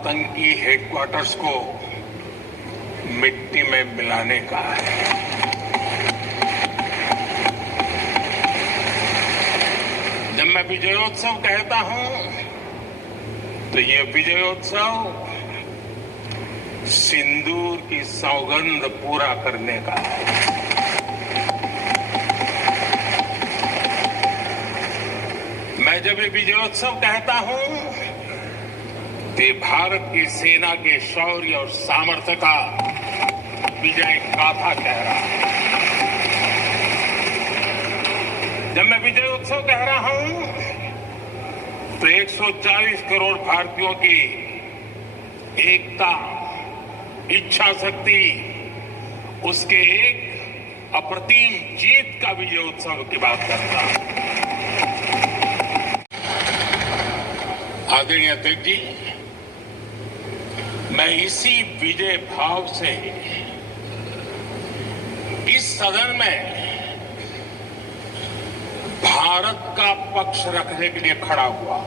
आतंकी हेडक्वार्टर्स को मिट्टी में मिलाने का है। जब मैं विजयोत्सव कहता हूं तो ये विजयोत्सव सिंदूर की सौगंध पूरा करने का है। मैं जब ये विजयोत्सव कहता हूं तो भारत की सेना के शौर्य और सामर्थ्य का विजय गाथा कह रहा है। जब मैं विजयोत्सव कह रहा हूं तो 140 करोड़ भारतीयों की एकता, इच्छा शक्ति, उसके एक अप्रतिम जीत का विजयोत्सव की बात करता हूं। आदरणीय अध्यक्ष जी, मैं इसी विजय भाव से इस सदन में भारत का पक्ष रखने के लिए खड़ा हुआ।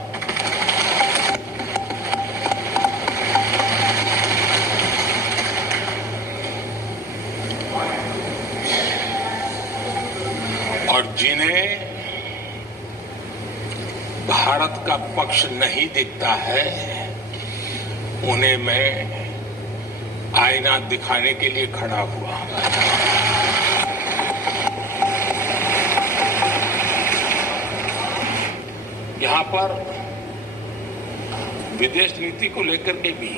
और जिन्हें भारत का पक्ष नहीं दिखता है उन्हें मैं आईना दिखाने के लिए खड़ा हुआ। यहां पर विदेश नीति को लेकर के भी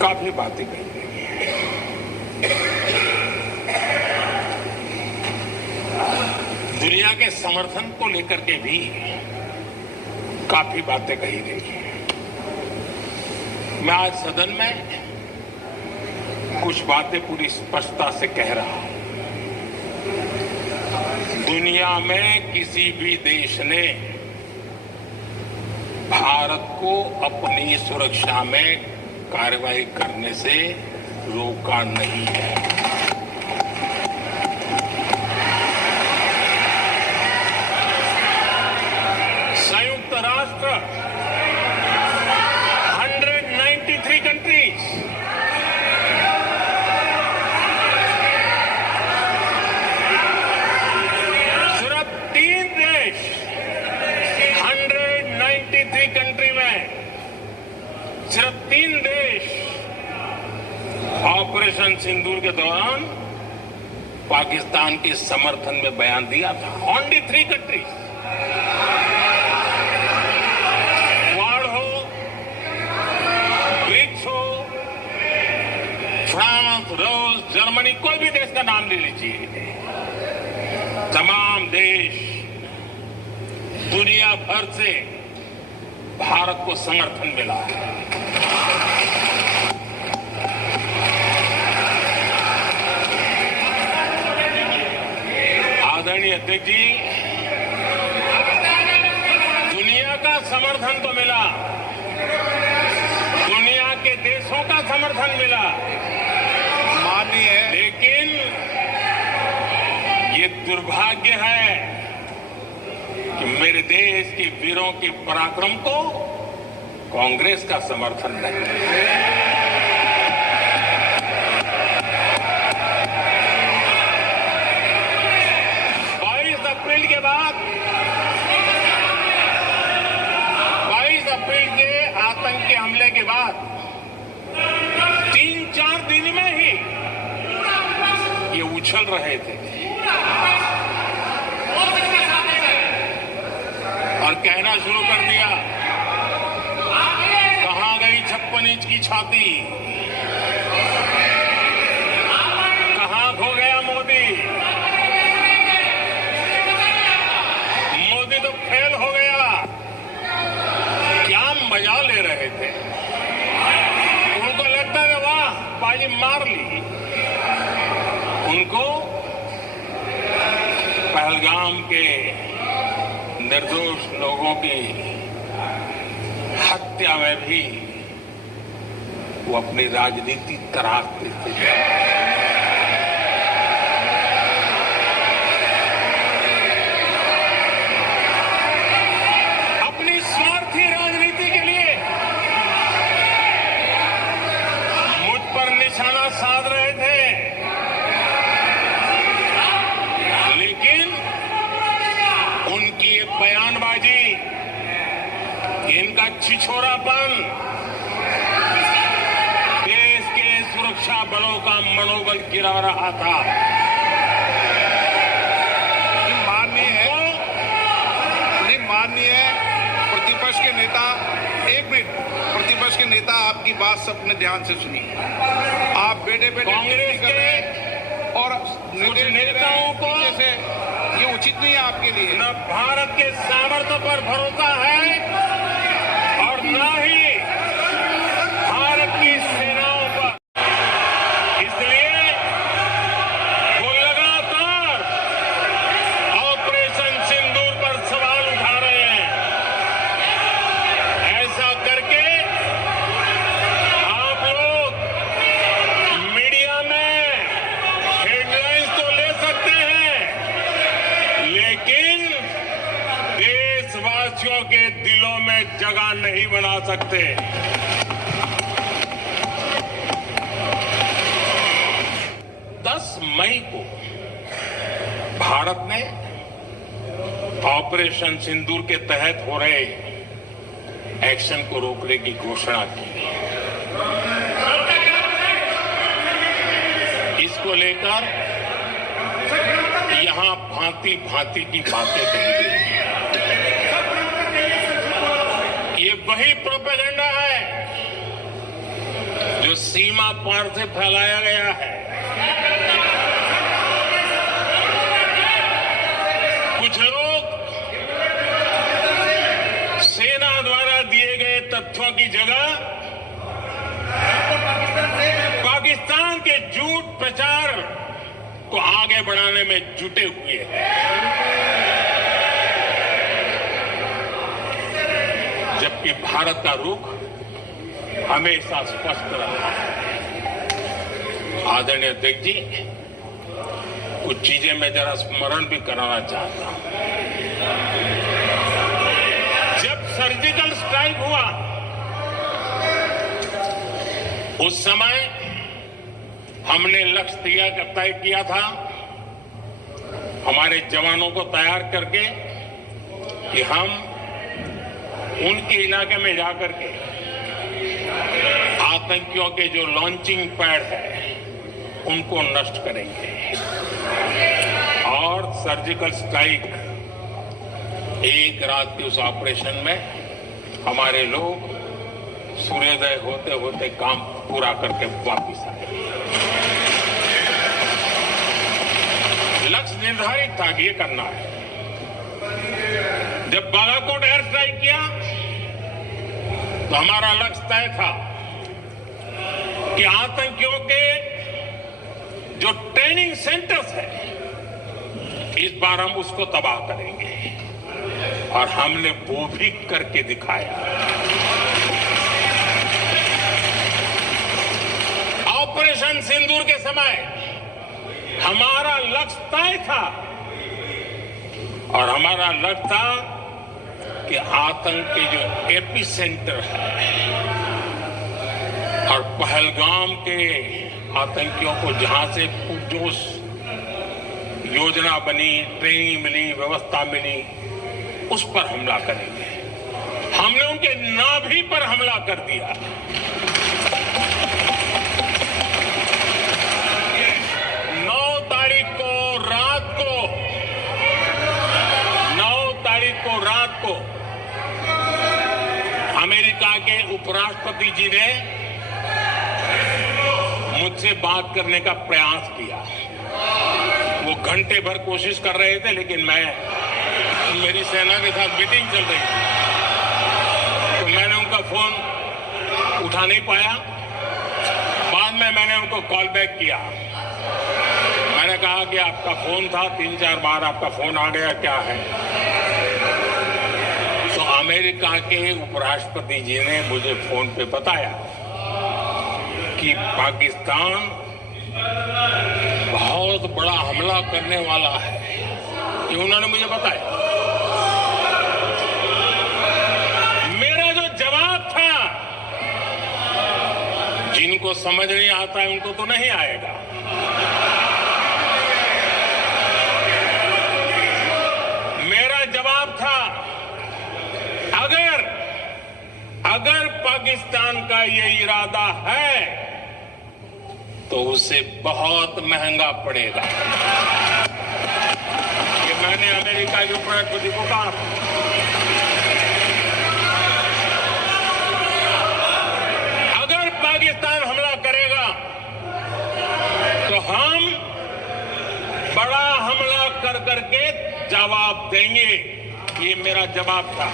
काफी बातें कही गई हैं। दुनिया के समर्थन को लेकर के भी काफी बातें कही गई हैं। मैं आज सदन में कुछ बातें पूरी स्पष्टता से कह रहा हूं। दुनिया में किसी भी देश ने भारत को अपनी सुरक्षा में कार्रवाई करने से रोका नहीं है। संयुक्त राष्ट्र 193 कंट्रीज, सिर्फ 3 देश 193 कंट्री में सिर्फ 3 देश ऑपरेशन सिंदूर के दौरान पाकिस्तान के समर्थन में बयान दिया था। Only 3 countries. फ्रांस, रूस, जर्मनी, कोई भी देश का नाम ले लीजिए, तमाम देश दुनिया भर से भारत को समर्थन मिला है। आदरणीय अध्यक्ष जी, दुनिया का समर्थन तो मिला, दुनिया के देशों का समर्थन मिला, लेकिन ये दुर्भाग्य है कि मेरे देश के वीरों के पराक्रम को कांग्रेस का समर्थन नहीं है। 22 अप्रैल के बाद, 22 अप्रैल के आतंकी हमले के बाद 3-4 दिन में ही ये उछल रहे थे और कहना शुरू कर दिया, कहां गई 56 इंच की छाती, कहां खो गया मोदी, मोदी तो फेल हो गया। क्या मजा ले रहे थे। उनको लगता है वाह बाजी मार ली। उनको पहलगाम के निर्दोष लोगों की हत्या में भी वो अपनी राजनीति तराशते थे। अपनी स्वार्थी राजनीति के लिए छोरापन देश के सुरक्षा बलों का मनोबल गिरा रहा था। माननीय प्रतिपक्ष के नेता, एक मिनट, प्रतिपक्ष के नेता आपकी बात सबने ध्यान से सुनी। आप बेटे कांग्रेस के और नेताओं को जैसे ये उचित नहीं है आपके लिए। न भारत के सामर्थ्य पर भरोसा है और न ही भारत की सेनाओं पर। इसलिए वो लगातार ऑपरेशन सिंदूर पर सवाल उठा रहे हैं। ऐसा करके आप लोग मीडिया में हेडलाइंस तो ले सकते हैं, लेकिन देशवासियों के दिलों में जगह नहीं बना सकते। 10 मई को भारत ने ऑपरेशन सिंदूर के तहत हो रहे एक्शन को रोकने की घोषणा की। इसको लेकर यहां भांति भांति की बातें कही गई। ये वही प्रोपेगेंडा है जो सीमा पार से फैलाया गया है। कुछ लोग सेना द्वारा दिए गए तथ्यों की जगह पाकिस्तान के झूठ प्रचार को आगे बढ़ाने में जुटे हुए हैं। जबकि भारत का रुख हमेशा स्पष्ट रहा है। आदरणीय अध्यक्ष जी, कुछ चीजें मैं जरा स्मरण भी कराना चाहता हूं। जब सर्जिकल स्ट्राइक हुआ उस समय हमने लक्ष्य तय किया था, हमारे जवानों को तैयार करके कि हम उनके इलाके में जाकर के आतंकियों के जो लॉन्चिंग पैड है उनको नष्ट करेंगे। और सर्जिकल स्ट्राइक, एक रात के उस ऑपरेशन में हमारे लोग सूर्योदय होते होते काम पूरा करके वापस आए। लक्ष्य निर्धारित था कि ये करना है। जब बालाकोट एयर स्ट्राइक किया तो हमारा लक्ष्य तय था कि आतंकियों के जो ट्रेनिंग सेंटर्स है इस बार हम उसको तबाह करेंगे, और हमने वो भी करके दिखाया। ऑपरेशन सिंदूर के समय हमारा लक्ष्य तय था, और हमारा लक्ष्य था कि आतंक के जो एपी सेंटर है और पहलगाम के आतंकियों को जहां से पुरजोश योजना बनी, ट्रेनिंग मिली, व्यवस्था मिली, उस पर हमला करेंगे। हमने उनके नाभि पर हमला कर दिया। 9 तारीख को रात को अमेरिका के उपराष्ट्रपति जी ने मुझसे बात करने का प्रयास किया। वो घंटे भर कोशिश कर रहे थे, लेकिन मेरी सेना के साथ मीटिंग चल रही थी, तो मैंने उनका फोन उठा नहीं पाया। बाद में मैंने उनको कॉल बैक किया। मैंने कहा कि आपका फोन था, 3-4 बार आपका फोन आ गया, क्या है? तो अमेरिका के उपराष्ट्रपति जी ने मुझे फोन पे बताया कि पाकिस्तान बहुत बड़ा हमला करने वाला है। ये उन्होंने मुझे बताया। मेरा जो जवाब था, जिनको समझ नहीं आता है उनको तो नहीं आएगा। मेरा जवाब था, अगर पाकिस्तान का ये इरादा है तो उसे बहुत महंगा पड़ेगा। ये मैंने अमेरिका के उपराष्ट्रपति को कहा। अगर पाकिस्तान हमला करेगा तो हम बड़ा हमला कर करके जवाब देंगे। ये मेरा जवाब था।